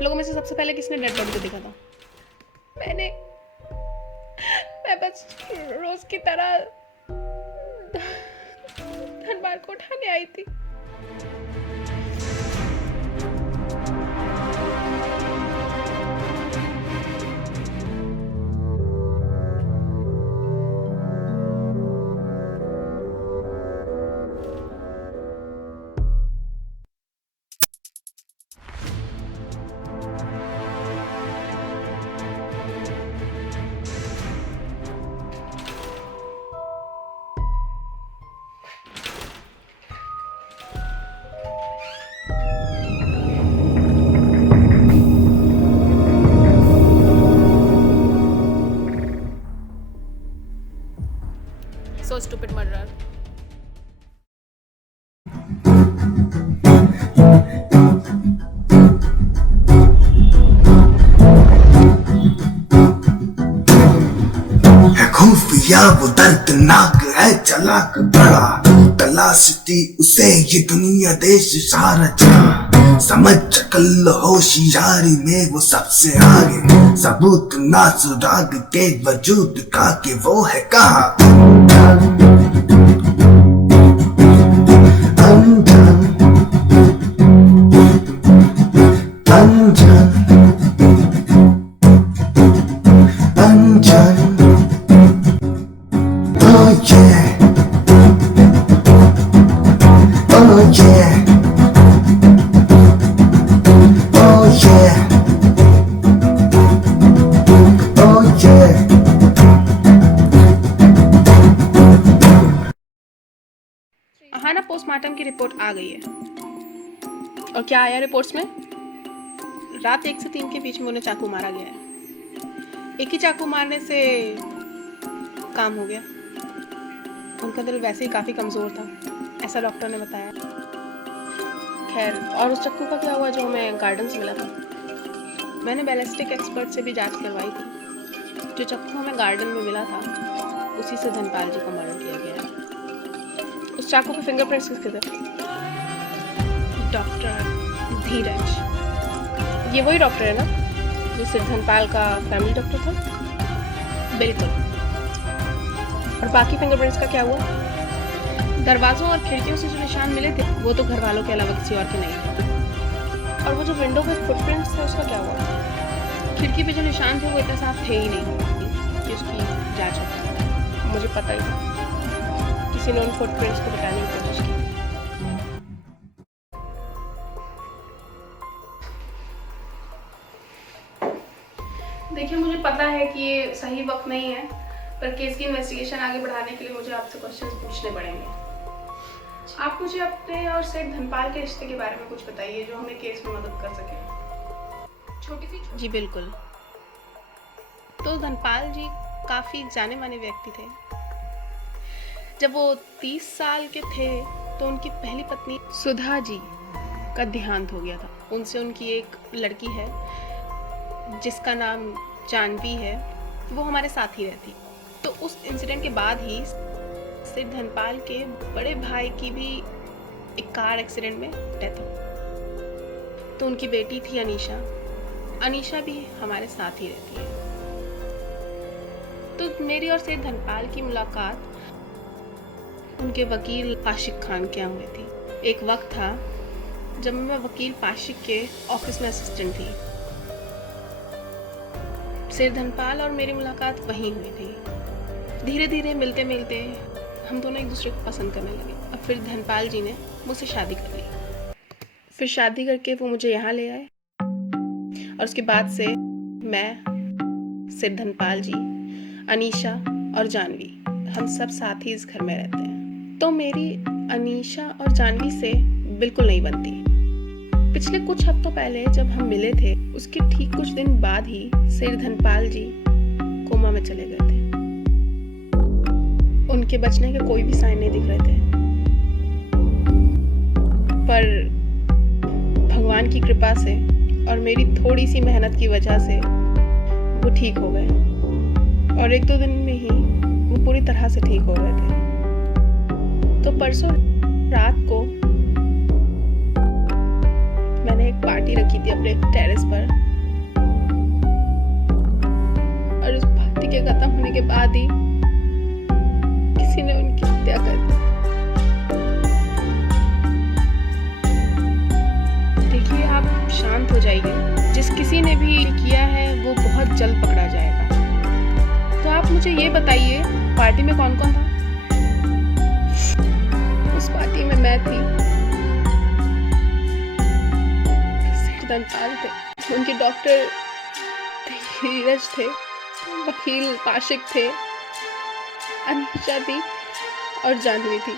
आप लोगों में से सबसे पहले किसने डेड बॉडी को देखा था? मैं बस रोज की तरह धनबाल को उठाने आई थी। So stupid murderer. खुफिया वो दर्दनाक है चालाक बड़ा, तलाशती उसे ये दुनिया देश सारा जहां, समझ चकल होशियारी में वो सबसे आगे, सबूत ना सुराग के वजूद का के वो है कहाँ। अनजान अनजान अनजान oh yeah, oh yeah, oh yeah, oh yeah. हाँ ना, पोस्टमार्टम की रिपोर्ट आ गई है। और क्या आया रिपोर्ट्स में? रात 1 से 3 के बीच में उन्हें चाकू मारा गया है। एक ही चाकू मारने से काम हो गया। उनका दिल वैसे ही काफ़ी कमज़ोर था, ऐसा डॉक्टर ने बताया। खैर, और उस चाकू का क्या हुआ जो हमें गार्डन से मिला था? मैंने बैलिस्टिक एक्सपर्ट से भी जांच करवाई थी। जो चाकू हमें गार्डन में मिला था उसी से धनपाल जी को मर्डर किया गया है। उस चाकू के फिंगरप्रिंट्स किसके थे? डॉक्टर धीरज। ये वही डॉक्टर है ना जो सिर्फ धनपाल का फैमिली डॉक्टर था? बिल्कुल। और बाकी फिंगरप्रिंट्स का क्या हुआ? दरवाजों और खिड़कियों से जो निशान मिले थे वो तो घर वालों के अलावा किसी और के नहीं थे। और वो जो विंडो पे फुटप्रिंट्स थे उसका क्या हुआ? खिड़की पे जो निशान थे वो इतने साफ थे ही नहीं कि उसकी जांच हो। मुझे पता ही था, किसी ने उन फुटप्रिंट्स को बताने की कोशिश की। देखिए, मुझे पता है कि ये सही वक्त नहीं है, पर केस की इन्वेस्टिगेशन आगे बढ़ाने के लिए मुझे आपसे क्वेश्चंस पूछने पड़ेंगे। आप मुझे अपने और सेठ धनपाल के रिश्ते के बारे में कुछ बताइए जो हमें केस में मदद कर सके। छोटी सी। जी बिल्कुल। तो धनपाल जी काफ़ी जाने माने व्यक्ति थे। जब वो 30 साल के थे तो उनकी पहली पत्नी सुधा जी का देहांत हो गया था। उनसे उनकी एक लड़की है जिसका नाम जानवी है, वो हमारे साथ ही रहती। तो उस इंसिडेंट के बाद ही सिर्फ धनपाल के बड़े भाई की भी एक कार एक्सीडेंट में डेथ हो। तो उनकी बेटी थी अनीशा भी हमारे साथ ही रहती है। तो मेरी और सेठ धनपाल की मुलाकात उनके वकील आशिक खान के यहाँ हुई थी। एक वक्त था जब मैं वकील पाशिक के ऑफिस में असिस्टेंट थी। सेठ धनपाल और मेरी मुलाकात वहीं हुई थी। धीरे धीरे मिलते मिलते हम दोनों एक दूसरे को पसंद करने लगे। और फिर धनपाल जी ने मुझसे शादी कर ली। फिर शादी करके वो मुझे यहाँ ले आए और उसके बाद से मैं, सेठ धनपाल जी, अनीशा और जानवी, हम सब साथ ही इस घर में रहते हैं। तो मेरी अनीशा और जानवी से बिल्कुल नहीं बनती। पिछले कुछ हफ्तों पहले जब हम मिले थे उसके ठीक कुछ दिन बाद ही सेठ धनपाल जी कोमा में चले गए थे। उनके बचने के कोई भी साइन नहीं दिख रहे थे, पर भगवान की कृपा से और मेरी थोड़ी सी मेहनत की वजह से वो ठीक हो गए और 1-2 दिन में ही वो पूरी तरह से ठीक हो गए थे। तो परसों रात को मैंने एक पार्टी रखी थी अपने टेरेस पर, और उस पार्टी के खत्म होने के बाद ही किसी ने उनकी हत्या कर दी। देखिए, आप शांत हो जाइए। जिस किसी ने भी किया है वो बहुत जल्द पकड़ा जाएगा। तो आप मुझे ये बताइए, पार्टी में कौन कौन था? उस पार्टी में मैं थी, सेठ धनपाल थे, उनके डॉक्टर धीरज थे, वकील पाशिक थे, अनीशा थी और जानवी थी।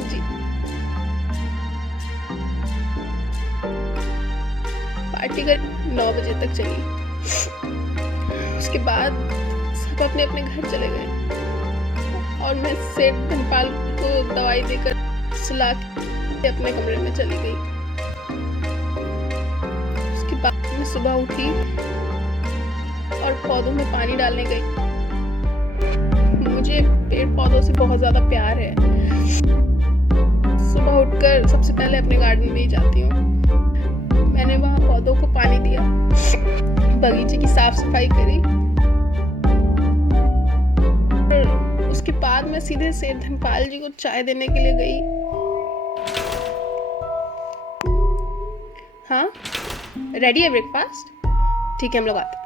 जी, पार्टी करीब 9 बजे तक चली। उसके बाद सब अपने अपने घर चले गए और मैं सेठ धनपाल को दवाई देकर सुला के अपने कमरे में चली गई। उसके बाद मैं सुबह उठी और पौधों में पानी डालने गई। मुझे पेड़ पौधों से बहुत ज्यादा प्यार है। सुबह उठकर सबसे पहले अपने गार्डन में ही जाती हूँ। मैंने वहाँ पौधों को पानी दिया, बगीचे की साफ सफाई करी, और उसके बाद मैं सीधे सेठ धनपाल जी को चाय देने के लिए गई। हाँ, रेडी है ब्रेकफास्ट? ठीक है, हम लोग आते हैं।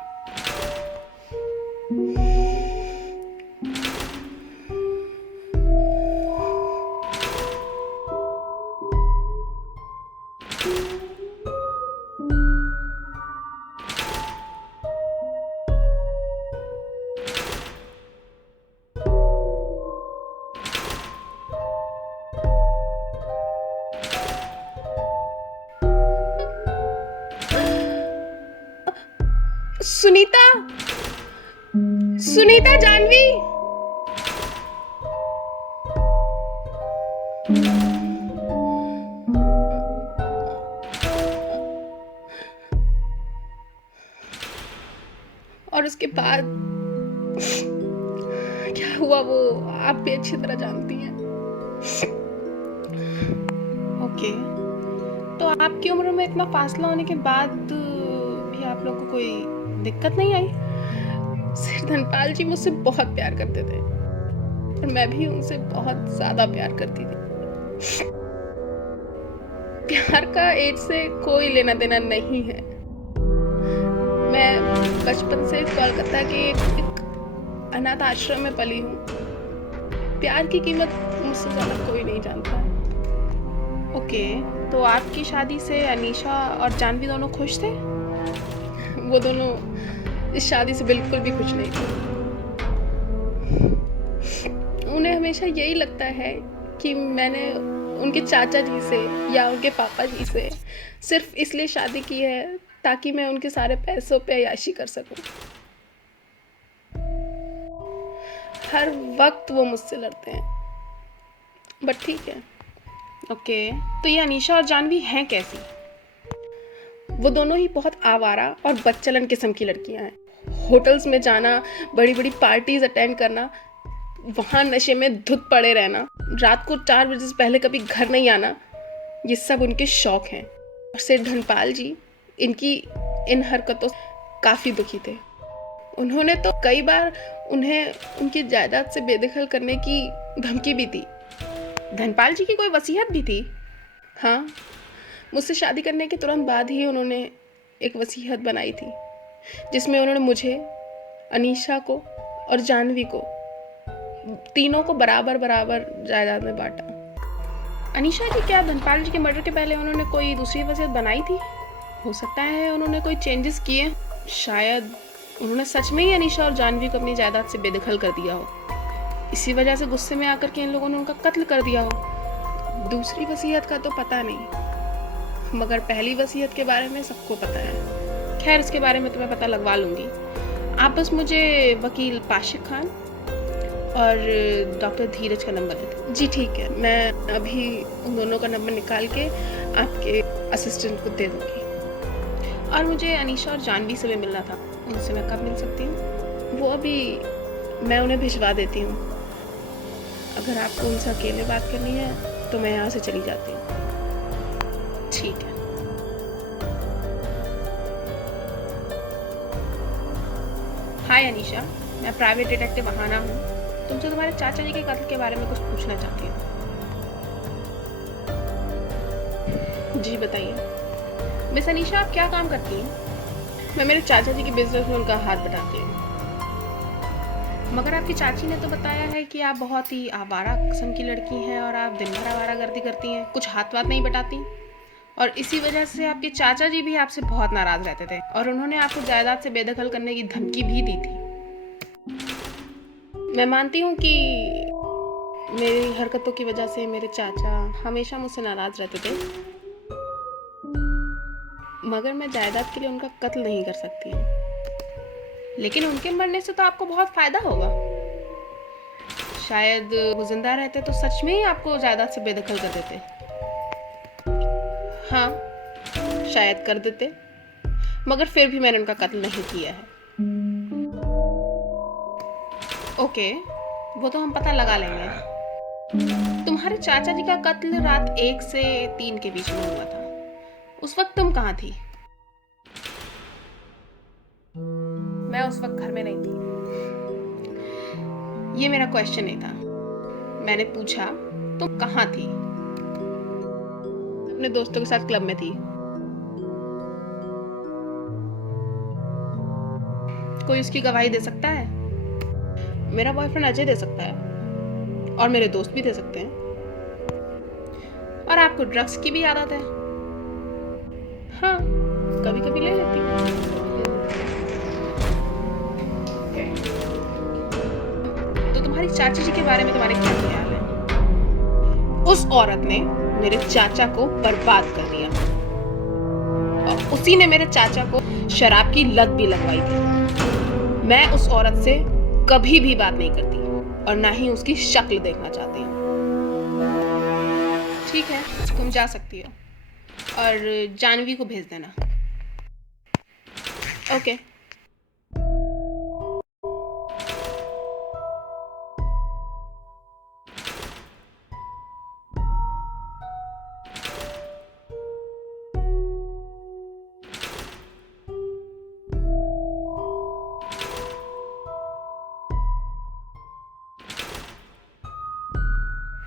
सुनीता, सुनीता, जानवी, और उसके बाद क्या हुआ वो आप भी अच्छी तरह जानती हैं। ओके, तो आपकी उम्र में इतना फासला होने के बाद भी आप लोगों को कोई दिक्कत नहीं आई? सेठ धनपाल जी मुझसे बहुत प्यार करते थे और मैं भी उनसे बहुत ज्यादा प्यार करती थी। प्यार का एज से कोई लेना देना नहीं है। मैं बचपन से कोलकाता के एक अनाथ आश्रम में पली हूँ। प्यार की कीमत मुझसे ज्यादा कोई नहीं जानता। ओके, तो आपकी शादी से अनीशा और जानवी दोनों खुश थे? वो दोनों इस शादी से बिल्कुल भी खुश नहीं थे। उन्हें हमेशा यही लगता है कि मैंने उनके चाचा जी से या उनके पापा जी से सिर्फ इसलिए शादी की है ताकि मैं उनके सारे पैसों पे अय्याशी कर सकूं। हर वक्त वो मुझसे लड़ते हैं, बट ठीक है। ओके, तो ये अनीशा और जानवी हैं कैसी? वो दोनों ही बहुत आवारा और बदचलन किस्म की लड़कियां हैं। होटल्स में जाना, बड़ी बड़ी पार्टीज अटेंड करना, वहाँ नशे में धुत पड़े रहना, रात को 4 बजे से पहले कभी घर नहीं आना, ये सब उनके शौक हैं। और सेठ धनपाल जी इनकी इन हरकतों से काफ़ी दुखी थे। उन्होंने तो कई बार उन्हें उनकी जायदाद से बेदखल करने की धमकी भी दी। धनपाल जी की कोई वसीयत भी थी। हाँ, मुझसे शादी करने के तुरंत बाद ही उन्होंने एक वसीयत बनाई थी जिसमें उन्होंने मुझे, अनीशा को और जानवी को, तीनों को बराबर बराबर जायदाद में बांटा। अनीशा जी, क्या धनपाल जी के मर्डर के पहले उन्होंने कोई दूसरी वसीयत बनाई थी? हो सकता है उन्होंने कोई चेंजेस किए। शायद उन्होंने सच में ही अनीशा और जानवी को अपनी जायदाद से बेदखल कर दिया हो। इसी वजह से गुस्से में आकर के इन लोगों ने उनका कत्ल कर दिया हो। दूसरी वसीयत का तो पता नहीं, मगर पहली वसीयत के बारे में सबको पता है। खैर, उसके बारे में तो मैं पता लगवा लूँगी। आप बस मुझे वकील पाशिक खान और डॉक्टर धीरज का नंबर दे दें। जी ठीक है, मैं अभी उन दोनों का नंबर निकाल के आपके असिस्टेंट को दे दूँगी। और मुझे अनीशा और जानवी से भी मिलना था, उनसे मैं कब मिल सकती हूँ? वो अभी मैं उन्हें भिजवा देती हूँ। अगर आपको उनसे अकेले बात करनी है तो मैं यहाँ से चली जाती हूँ। ठीक है। हाय अनीशा, मैं प्राइवेट डिटेक्टिव अहाना हूँ। तुमसे तुम्हारे चाचा जी के कत्ल के बारे में कुछ पूछना चाहती हूँ। जी बताइए। मिस अनीशा, आप क्या काम करती हैं? मैं मेरे चाचा जी के बिजनेस में उनका हाथ बटाती हूँ। मगर आपकी चाची ने तो बताया है कि आप बहुत ही आवारा किस्म की लड़की हैं और आप दिन भर आवारागर्दी करती हैं, कुछ हाथ वाथ नहीं बटाती, और इसी वजह से आपके चाचा जी भी आपसे बहुत नाराज रहते थे और उन्होंने आपको जायदाद से बेदखल करने की धमकी भी दी थी। मैं मानती हूँ कि मेरी हरकतों की वजह से मेरे चाचा हमेशा मुझसे नाराज रहते थे, मगर मैं जायदाद के लिए उनका कत्ल नहीं कर सकती। लेकिन उनके मरने से तो आपको बहुत फायदा होगा। शायद वो जिंदा रहते तो सच में ही आपको जायदाद से बेदखल कर देते। हाँ, शायद कर देते, मगर फिर भी मैंने उनका कत्ल नहीं किया है। ओके, वो तो हम पता लगा लेंगे। तुम्हारे चाचा जी का कत्ल रात 1 से 3 के बीच में हुआ था। उस वक्त तुम कहाँ थी? मैं उस वक्त घर में नहीं थी। ये मेरा क्वेश्चन नहीं था। मैंने पूछा तुम कहाँ थी? अपने दोस्तों के साथ क्लब में थी। कोई उसकी गवाही दे सकता है? मेरा बॉयफ्रेंड अजय दे सकता है और मेरे दोस्त भी दे सकते हैं। और आपको ड्रग्स की भी आदत है? हाँ, कभी कभी ले लेती हूँ। तो तुम्हारी चाची जी के बारे में तुम्हारे क्या ख्याल है? उस औरत ने मेरे चाचा को बर्बाद कर दिया और उसी ने मेरे चाचा को शराब की लत भी लगवाई थी। मैं उस औरत से कभी भी बात नहीं करती और ना ही उसकी शक्ल देखना चाहती हूँ। ठीक है, तुम जा सकती हो और जानवी को भेज देना। ओके।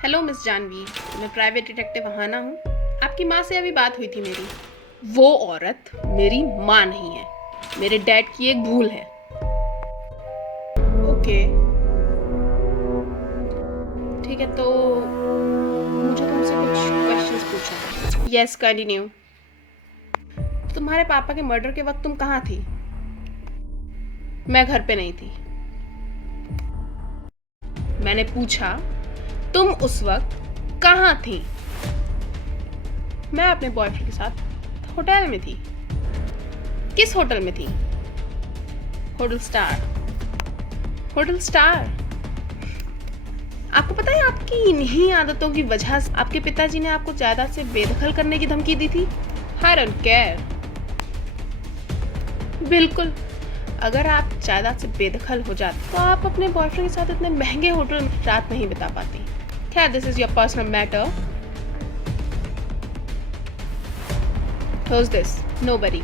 हेलो मिस जानवी, मैं प्राइवेट डिटेक्टिव अहाना हूँ। आपकी माँ से अभी बात हुई थी मेरी। वो औरत मेरी माँ नहीं है, मेरे डैड की एक भूल है। ओके, ठीक है, तो मुझे तुमसे कुछ क्वेश्चंस पूछना है। Yes, continue. तुम्हारे पापा के मर्डर के वक्त तुम कहाँ थी? मैं घर पे नहीं थी। मैंने पूछा तुम उस वक्त कहाँ थी? मैं अपने बॉयफ्रेंड के साथ होटल में थी। किस होटल में थी? Hotel star. Hotel star. आपको पता है आपकी इन्हीं आदतों की वजह से आपके पिताजी ने आपको जायदाद से बेदखल करने की धमकी दी थी। I don't care. बिल्कुल, अगर आप जायदाद से बेदखल हो जाते तो आप अपने बॉयफ्रेंड के साथ इतने महंगे होटल में रात नहीं बिता पाती। क्या this is your personal matter? Who's this? Nobody.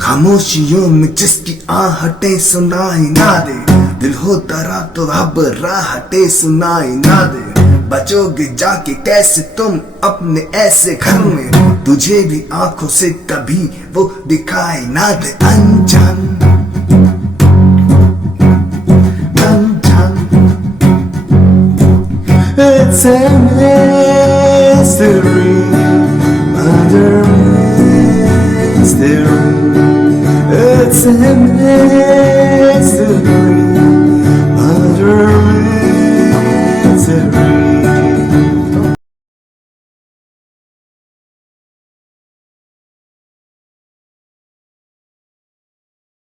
खामोशियों में जिसकी आहटें सुनाई ना दे, दिल हो तरा तो अब राहटें सुनाई ना दे। बचोगे जाके कैसे तुम अपने ऐसे घर में, तुझे भी आंखों से कभी वो दिखाई ना दे। अनजान अनजान, it's a mystery.